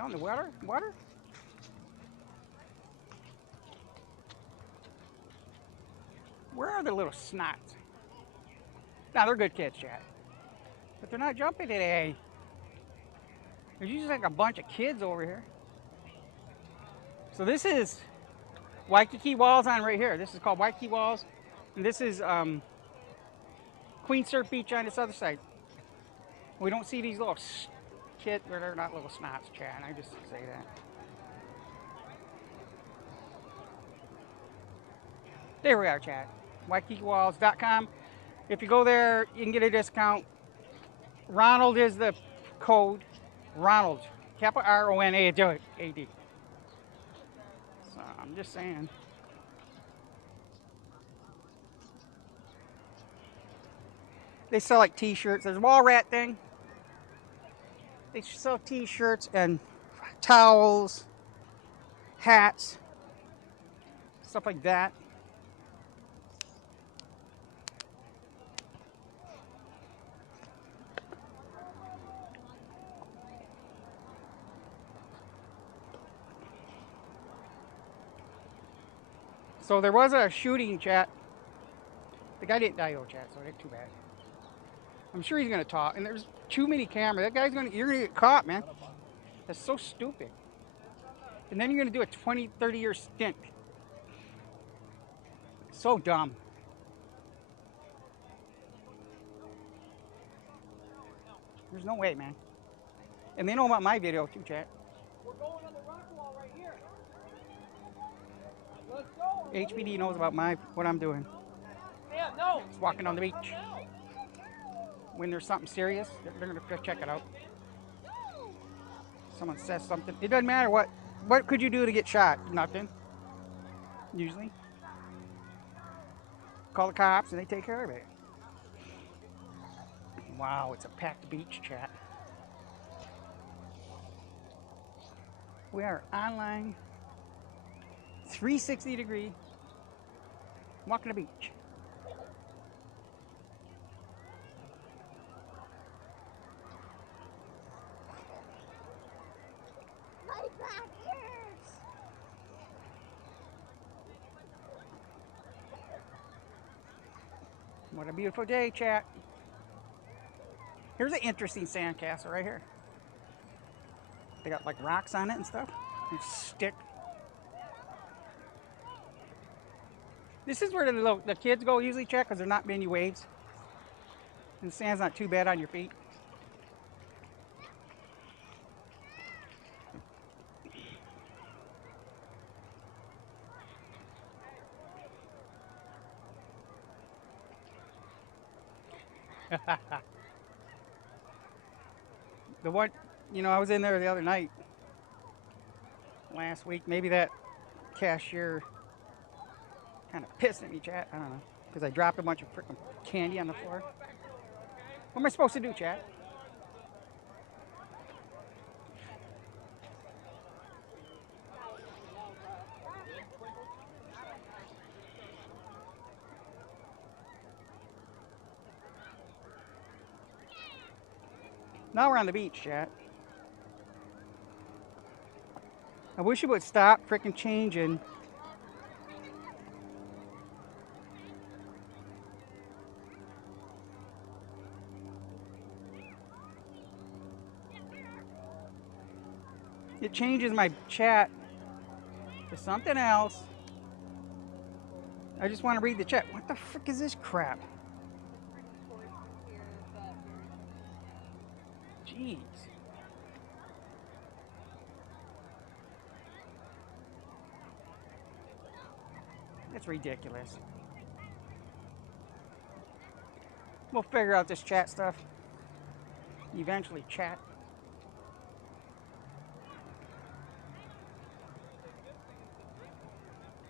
they on the water? Water? Where are the little snots? Nah, they're good kids, Chad. But they're not jumping today. There's usually like a bunch of kids over here. So this is Waikiki Walls on right here. This is called Waikiki Walls. And this is Queen Surf Beach on this other side. We don't see these little kids, or they're not little snots, Chad. I just say that. There we are, Chad. WaikikiWalls.com. If you go there, you can get a discount. Ronald is the code. Ronald. Capital RONALD. So I'm just saying. They sell like t-shirts. There's a wall rat thing. They sell t-shirts and towels, hats, stuff like that. So there was a shooting, chat. The guy didn't die though, chat, so it ain't too bad. I'm sure he's gonna talk, and there's too many cameras. That guy's you're gonna get caught, man. That's so stupid. And then you're gonna do a 20, 30-year stint. So dumb. There's no way, man. And they know about my video too, chat. We're going on the rock wall right here. Let's go. HPD knows about what I'm doing. Yeah, no. It's walking on the beach. When there's something serious, they're gonna go check it out. Someone says something. It doesn't matter what. What could you do to get shot? Nothing. Usually. Call the cops and they take care of it. Wow, it's a packed beach, chat. We are online, 360 degree, walking the beach. My back hurts. What a beautiful day, chat. Here's an interesting sandcastle right here. They got like rocks on it and stuff. And stick. This is where the kids go usually, check, because there's not many waves. And the sand's not too bad on your feet. The one, I was in there the other night, last week. Maybe that cashier kind of pissed at me, chat. I don't know, because I dropped a bunch of freaking candy on the floor. What am I supposed to do, chat? Now we're on the beach, chat. I wish it would stop freaking changing. It changes my chat to something else. I just want to read the chat. What the frick is this crap? Jeez. That's ridiculous. We'll figure out this chat stuff. Eventually, chat.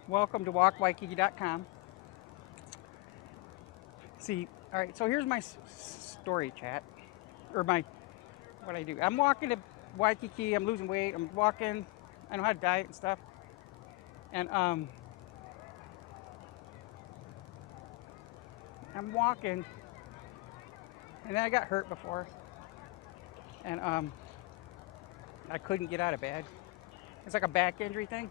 Welcome to walkwaikiki.com. See, all right, so here's my story, chat. Or what I do. I'm walking to Waikiki. I'm losing weight. I'm walking. I know how to diet and stuff. And I'm walking, and then I got hurt before. And I couldn't get out of bed. It's like a back injury thing.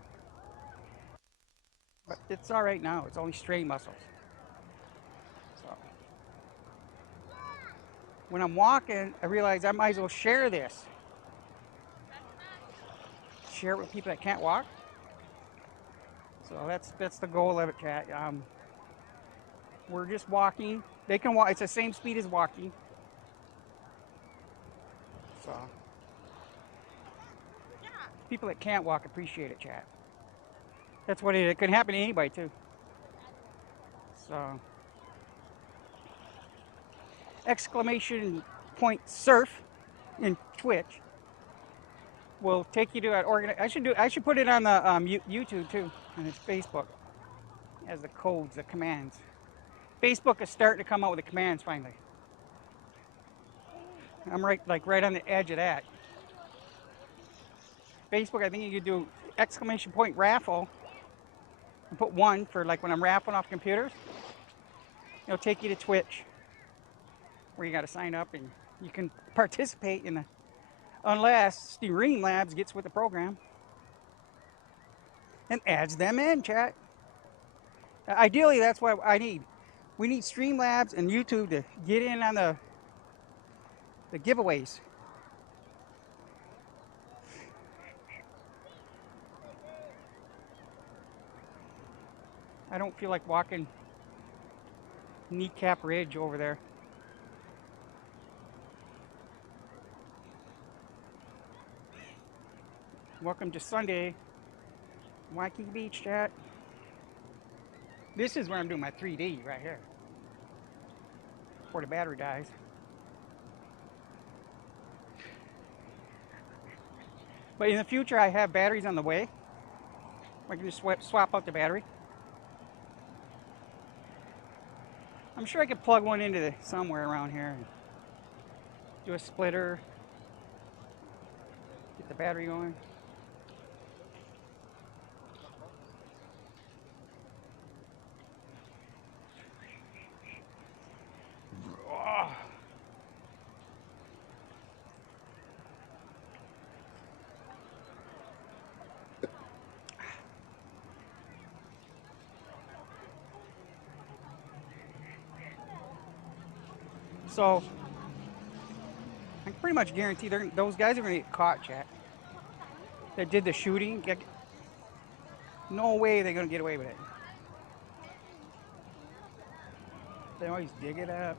But it's all right now. It's only strained muscles. So when I'm walking, I realize I might as well share this. Share it with people that can't walk. So that's the goal of it, chat. We're just walking. They can walk. It's the same speed as walking. So people that can't walk appreciate it, chat. That's what it is. It can happen to anybody too. So exclamation point surf in Twitch will take you to an organ. I should put it on the YouTube too, and it's Facebook as the codes, the commands. Facebook is starting to come out with the commands finally. I'm right on the edge of that. Facebook, I think you could do exclamation point raffle and put one for like when I'm raffling off computers. It'll take you to Twitch where you got to sign up and you can participate in the, unless Stream Labs gets with the program and adds them in, chat. Ideally, that's what I need. We need Streamlabs and YouTube to get in on the giveaways. I don't feel like walking Kneecap Ridge over there. Welcome to Sunday, Waikiki Beach, chat. This is where I'm doing my 3D right here. Before the battery dies. But in the future, I have batteries on the way. I can just swap out the battery. I'm sure I could plug one into somewhere around here and do a splitter, get the battery going. So I can pretty much guarantee those guys are going to get caught, chat. That did the shooting. No way they're going to get away with it. They always dig it up.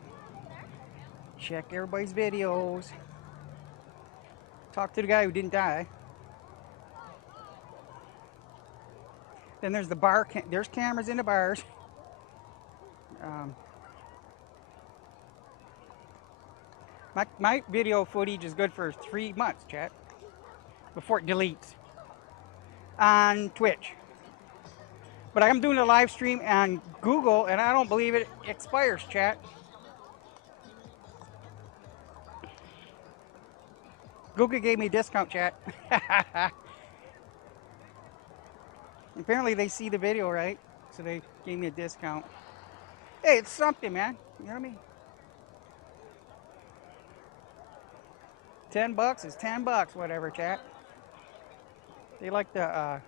Check everybody's videos. Talk to the guy who didn't die. Then there's the bar. There's cameras in the bars. My video footage is good for 3 months, chat, before it deletes on Twitch. But I'm doing a live stream on Google, and I don't believe it expires, chat. Google gave me a discount, chat. Apparently they see the video, right? So they gave me a discount. Hey, it's something, man. You know what I mean? $10 is $10, whatever, chat. They like the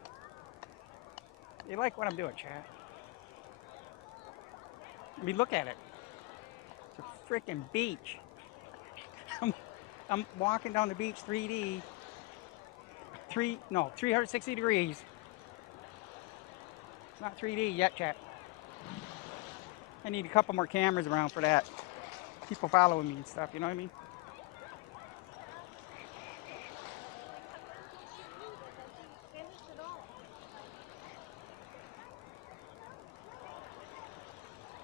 they like what I'm doing, chat. I mean, look at it. It's a freaking beach. I'm walking down the beach 3D. 360 degrees. It's not 3D yet, chat. I need a couple more cameras around for that. People following me and stuff, you know what I mean?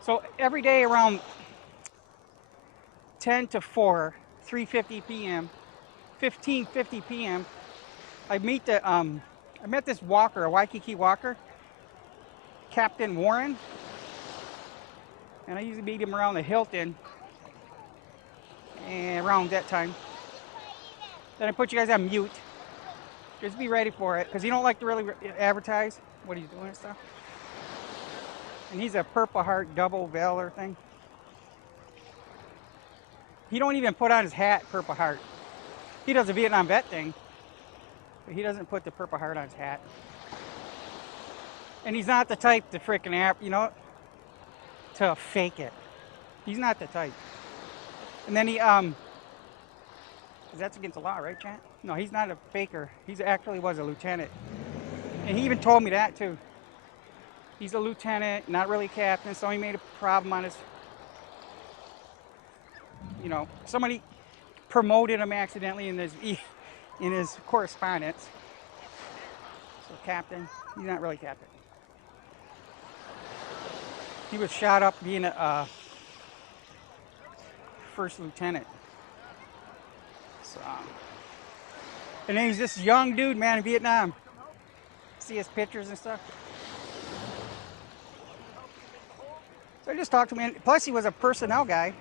So every day around 10 to 4, 3:50 p.m., 15:50 p.m., I met this walker, a Waikiki walker, Captain Warren, and I usually meet him around the Hilton and around that time. Then I put you guys on mute. Just be ready for it, because he don't like to really advertise what he's doing and stuff. And he's a Purple Heart double valor thing. He don't even put on his hat, Purple Heart. He does a Vietnam vet thing. But he doesn't put the Purple Heart on his hat. And he's not the type to freaking to fake it. He's not the type. And then he 'cause that's against the law, right, Chant? No, he's not a faker. He actually was a lieutenant. And he even told me that too. He's a lieutenant, not really captain, so he made a problem on his, somebody promoted him accidentally in his correspondence. So captain, he's not really captain. He was shot up being a first lieutenant. So, and then he's this young dude, man, in Vietnam. See his pictures and stuff. So I just talked to him. And plus, he was a personnel guy.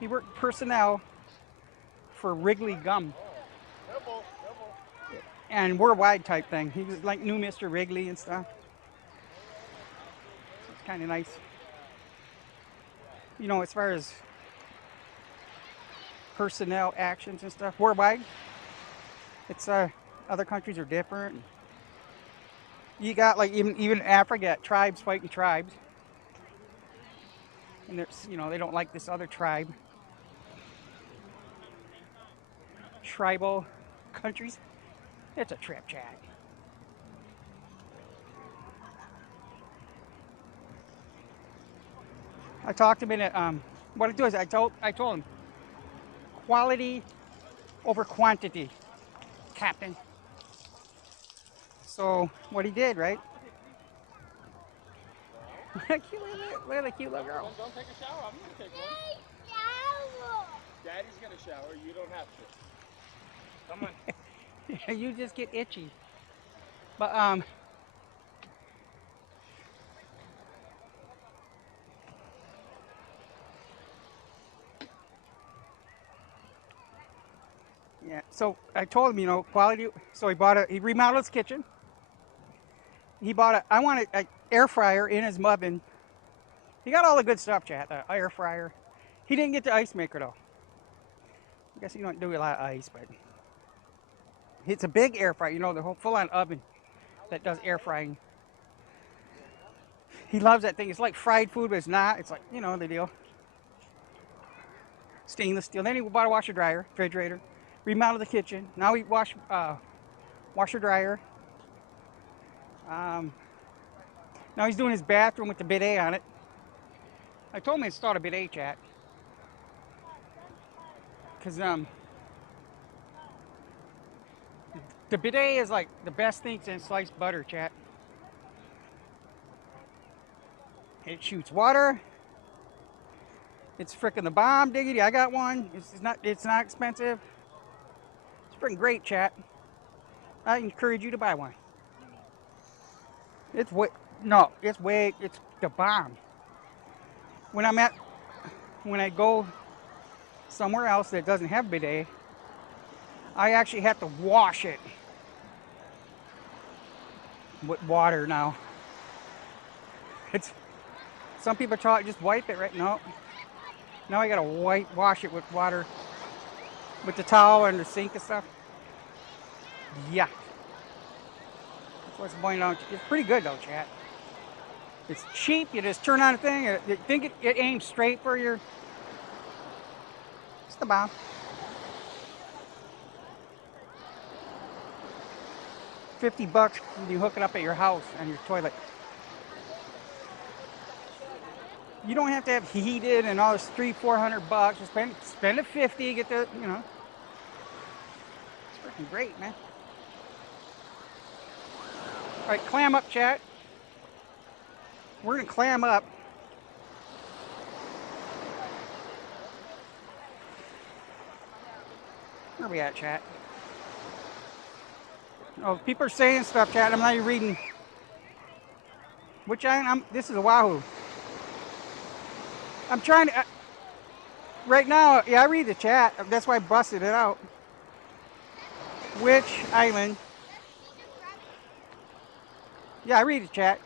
He worked personnel for Wrigley Gum. And worldwide type thing. He was like new Mr. Wrigley and stuff. So it's kind of nice. As far as personnel actions and stuff, worldwide, it's other countries are different. You got like even Africa, tribes fighting tribes. And there's, they don't like this other tribe. Tribal countries. It's a trip, Chad. I talked to him in what I do is I told him quality over quantity, Captain. So what he did, right? Look at the cute little girl. Don't take a shower. I'm gonna take one. Daddy's gonna shower. You don't have to. Come on. You just get itchy. But yeah. So I told him, quality. So he remodeled his kitchen. I wanted an air fryer in his oven. He got all the good stuff, chat. The air fryer. He didn't get the ice maker though. I guess you don't do a lot of ice, but it's a big air fryer. The whole full-on oven that does air frying. He loves that thing. It's like fried food, but it's not. It's like, the deal. Stainless steel. Then he bought a washer dryer, refrigerator, remodeled the kitchen. Now he washer dryer. Now he's doing his bathroom with the bidet on it. I told him to install a bidet, chat. Because the bidet is like the best thing since sliced butter, chat. It shoots water. It's frickin' the bomb, diggity. I got one. It's not expensive. It's frickin' great, chat. I encourage you to buy one. It's the bomb. When I go somewhere else that doesn't have bidet, I actually have to wash it with water now. Some people taught just wipe it, right? No. Now I gotta wash it with water, with the towel and the sink and stuff. Yeah. That's what's going on. It's pretty good though, chat. It's cheap. You just turn on the thing. You think it aims straight for your. It's the bomb. $50 when you hook it up at your house and your toilet. You don't have to have heated and all this $300-400. Just spend a $50, get the It's freaking great, man. All right, clam up, chat. We're gonna clam up. Where are we at, chat? Oh, people are saying stuff, chat. I'm not even reading. Which this is a Wahoo. I'm trying to. Right now, yeah, I read the chat. That's why I busted it out. Which island? Yeah, I read the chat.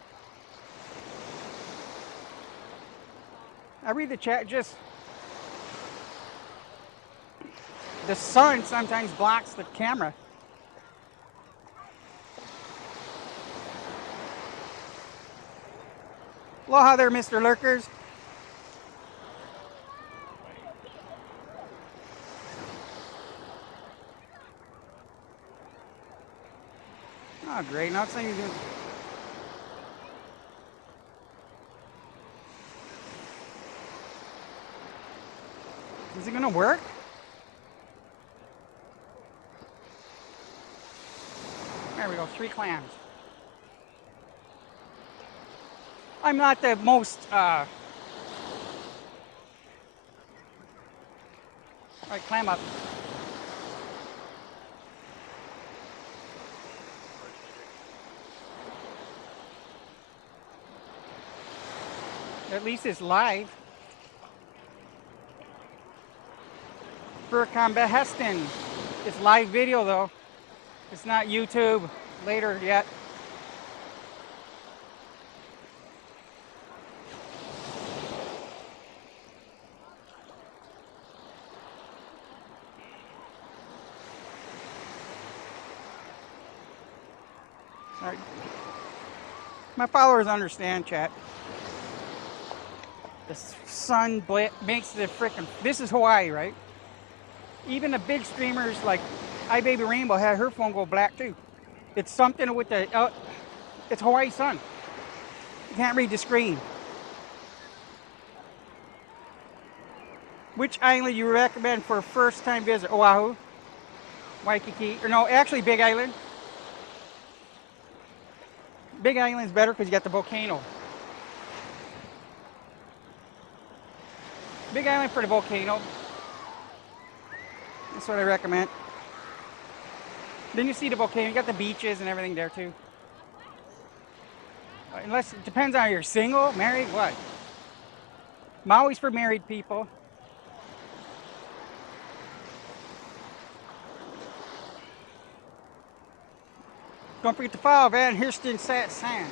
I read the chat. Just the sun sometimes blocks the camera. Aloha there, Mr. Lurkers. Oh, great. Now it's not even doing... Is it going to work? There we go. 3 clams. I'm not the most... All right, clam up. At least it's live. Burkham Beheston. It's live video though. It's not YouTube later yet. Sorry. My followers understand, chat. The sun makes the frickin'... This is Hawaii, right? Even the big streamers like iBaby Rainbow had her phone go black too. It's something with the... it's Hawaii sun. You can't read the screen. Which island you recommend for a first-time visit? Oahu? Waikiki? Or no, actually Big Island. Big Island's better because you got the volcano. Big Island for the volcano. That's what I recommend. Then you see the volcano. You got the beaches and everything there too. Unless it depends on you're single, married, what? Maui's for married people. Don't forget to follow Van Hurston Sand.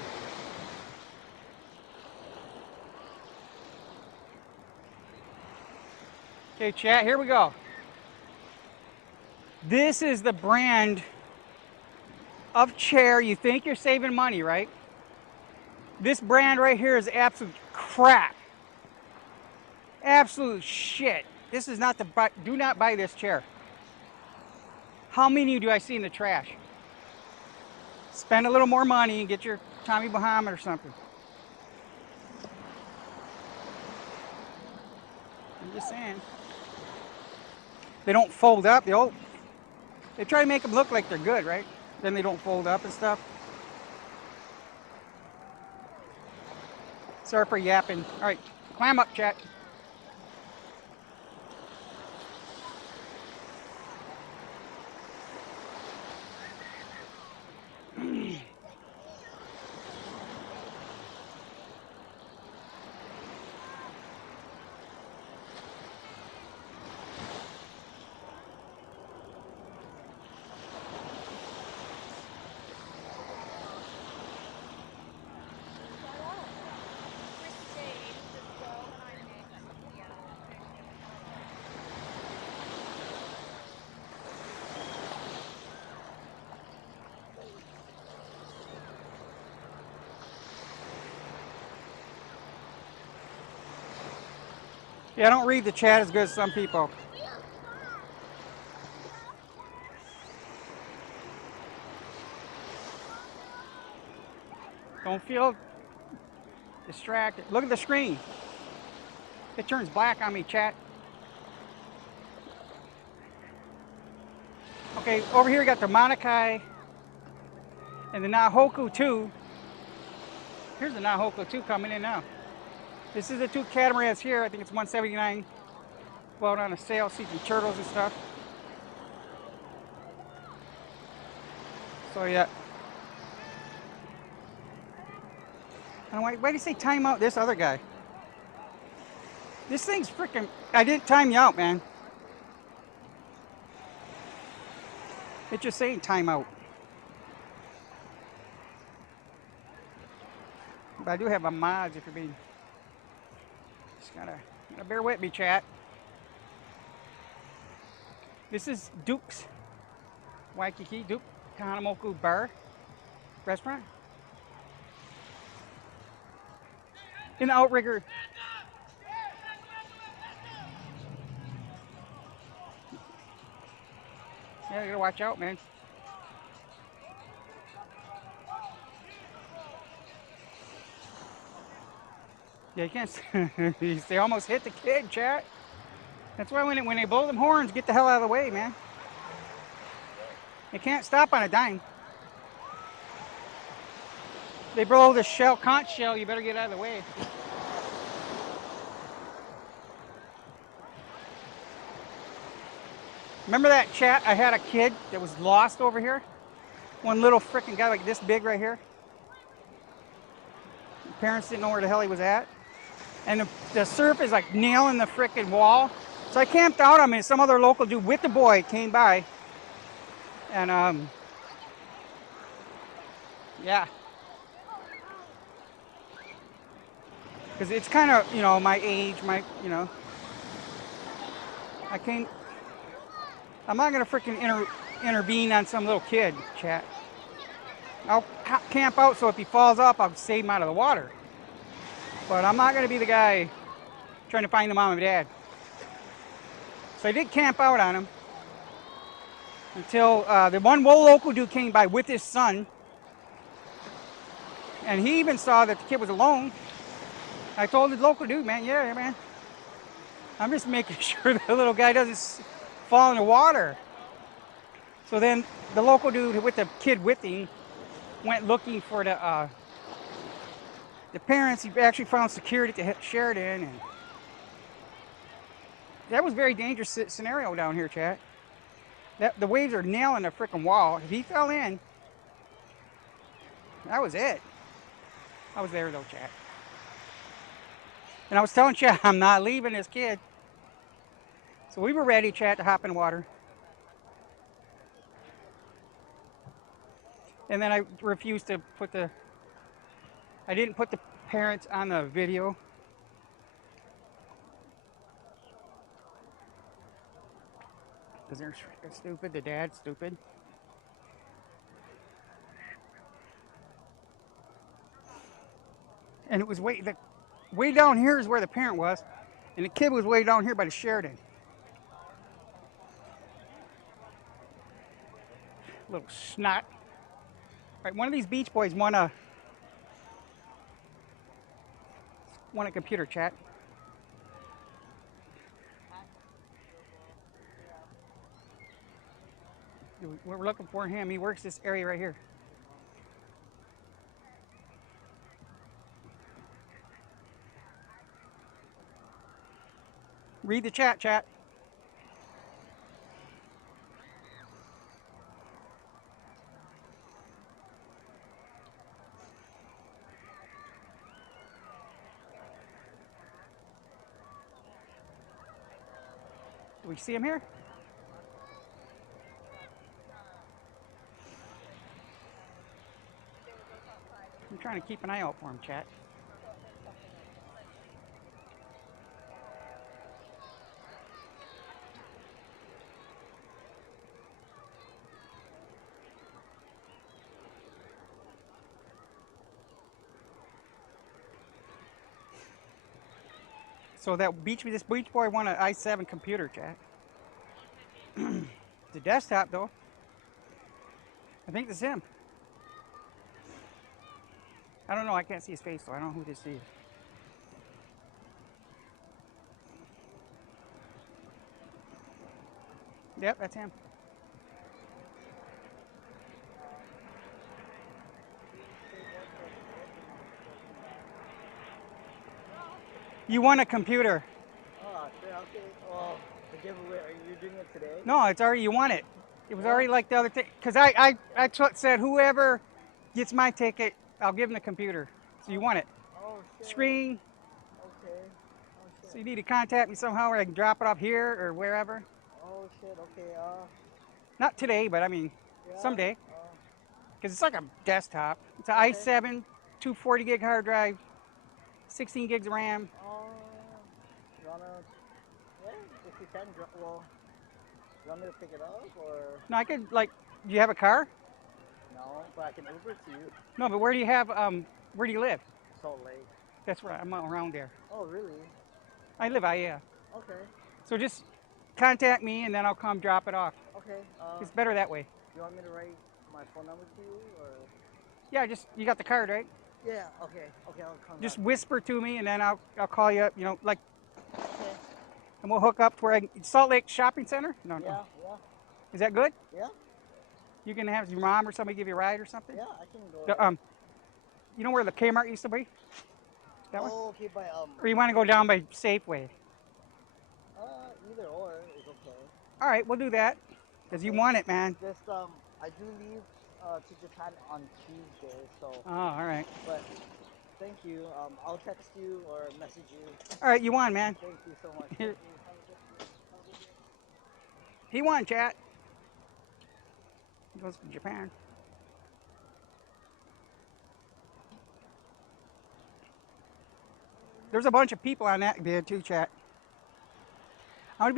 Okay, chat, here we go. This is the brand of chair. You think you're saving money, right? This brand right here is absolute crap. Absolute shit. This is not the... Do not buy this chair. How many do I see in the trash? Spend a little more money and get your Tommy Bahama or something. I'm just saying. They don't fold up. They try to make them look like they're good, right? Then they don't fold up and stuff. Sorry for yapping. All right, climb up, chat. Yeah, I don't read the chat as good as some people. Don't feel distracted. Look at the screen. It turns black on me, chat. Okay, over here we got the Monokai and the Nahoku 2. Here's the Nahoku 2 coming in now. This is the 2 catamarans here. I think it's $179. Go out on a sale, see some turtles and stuff. So yeah. And why do you say time out this other guy? This thing's freaking... I didn't time you out, man. It's just saying time out. But I do have a mods if you're being... Just gotta bear with me, chat. This is Duke's Waikiki Duke Kahanamoku Bar Restaurant. In the outrigger. Yeah, you gotta watch out, man. Yeah, you can't. They almost hit the kid, chat. That's why when they blow them horns, get the hell out of the way, man. They can't stop on a dime. They blow the shell, conch shell. You better get out of the way. Remember that, chat? I had a kid that was lost over here. One little freaking guy like this big right here. Parents didn't know where the hell he was at. And the surf is like nailing the freaking wall. So I camped out on him, and some other local dude with the boy came by. And yeah. Because it's kind of, my age, I came, I'm not going to freaking intervene on some little kid, chat. I'll camp out so if he falls off, I'll save him out of the water. But I'm not going to be the guy trying to find the mom and dad. So I did camp out on him until the one local dude came by with his son. And he even saw that the kid was alone. I told the local dude, man, yeah, man. I'm just making sure the little guy doesn't fall in the water. So then the local dude with the kid with him went looking for the parents. He actually found security at Sheridan, and that was a very dangerous scenario down here, chat. The waves are nailing the freaking wall. If he fell in, that was it. I was there though, chat. And I was telling chat, I'm not leaving this kid. So we were ready, chat, to hop in water. And then I refused to I didn't put the parents on the video. Because they're stupid, the dad's stupid. And it was way down here is where the parent was. And the kid was way down here by the Sheridan. Little snot. Right, one of these Beach Boys won a computer, chat. We're looking for him. He works this area right here. Read the chat, chat. Do we see him here? I'm trying to keep an eye out for him, chat. So this Beach Boy won an i7 computer, chat. The desktop, though. I think this is him. I don't know. I can't see his face, so I don't know who this is. Yep, that's him. You won a computer. Oh, sure, okay. Well, the giveaway, are you doing it today? No, it's already, you won it. It was already like the other thing. Because I said whoever gets my ticket, I'll give them the computer. So you won it. Oh, shit. Screen. Okay. Oh, shit. So you need to contact me somehow, or I can drop it off here or wherever. Oh, shit, okay. Not today, but I mean, Yeah. someday. Because it's like a desktop. It's an i7, 240 gig hard drive, 16 gigs of RAM. You wanna, yeah, if you can, well, you want me to pick it up, or? No, I could, do you have a car? No, but I can Uber to you. No, but where do you live? Salt Lake. That's where I'm around there. Oh, really? I live out here. Okay. So just contact me and then I'll come drop it off. Okay. It's better that way. You want me to write my phone number to you, or? Yeah, just you got the card, right? Yeah. Okay. Okay. I'll come Just back. whisper to me and then I'll call you up. Like, Okay. and we'll hook up to where Salt Lake Shopping Center. No, Yeah. no. Yeah. Is that good? Yeah. You can have your mom or somebody give you a ride or something. Yeah. I can go. The, you know where the Kmart used to be? That one. Oh, okay. By Or you want to go down by Safeway? Either or is okay. All right, we'll do that. Because you want it, man. Just I do leave to Japan on Tuesday, so. Oh, all right. But thank you. I'll text you or message you. All right, you won, man. Thank you so much. Thank you. Have a good day. He won, chat. He goes to Japan. There's a bunch of people on that bid too, chat. I'm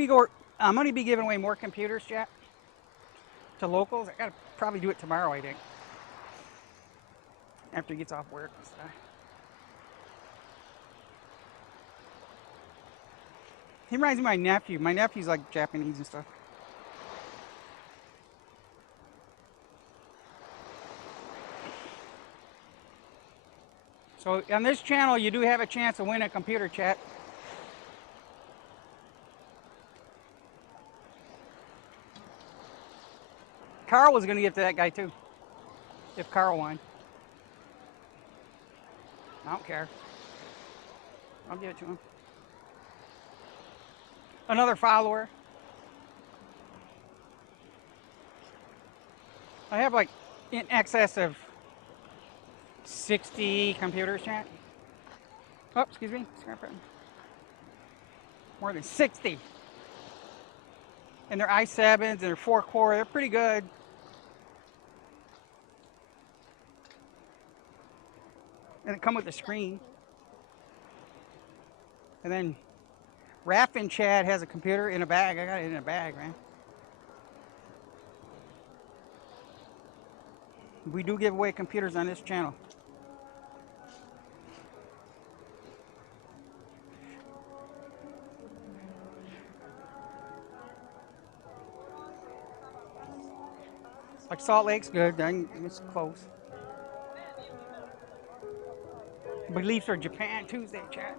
gonna be giving away more computers, chat, to locals. I gotta probably do it tomorrow, I think, after he gets off work and stuff. He reminds me of my nephew. My nephew's like Japanese and stuff. So on this channel, you do have a chance to win a computer, chat. Carl was going to give to that guy too, if Carl won. I don't care. I'll give it to him. Another follower. I have like in excess of 60 computers, chat. Oh, excuse me. More than 60. And they're i7s and they're 4-core. They're pretty good. And they come with a screen. And then Raffin Chad has a computer in a bag. I got it in a bag, man. We do give away computers on this channel. Like Salt Lake's good, it's close. But leaves for Japan Tuesday, chat.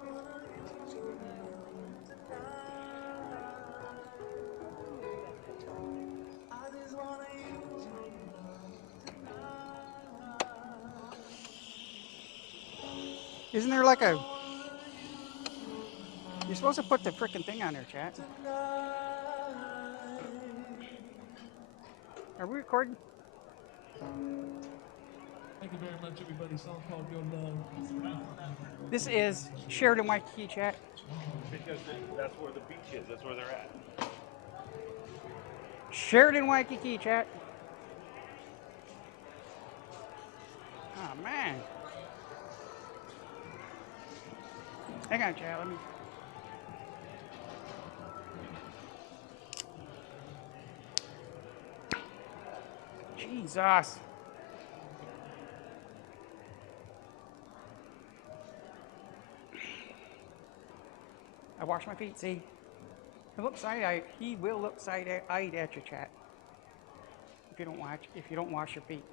Isn't there like a... You're supposed to put the frickin' thing on there, chat. Are we recording? Thank you very much, everybody. Song called Your Love. This is Sheridan Waikiki, chat. Because that's where the beach is. That's where they're at. Sheridan Waikiki, chat. Oh, man. Hang on, chat. Let me... Jesus. I wash my feet, see? He looks side-eyed. He will look side-eyed at your chat if you don't wash your feet.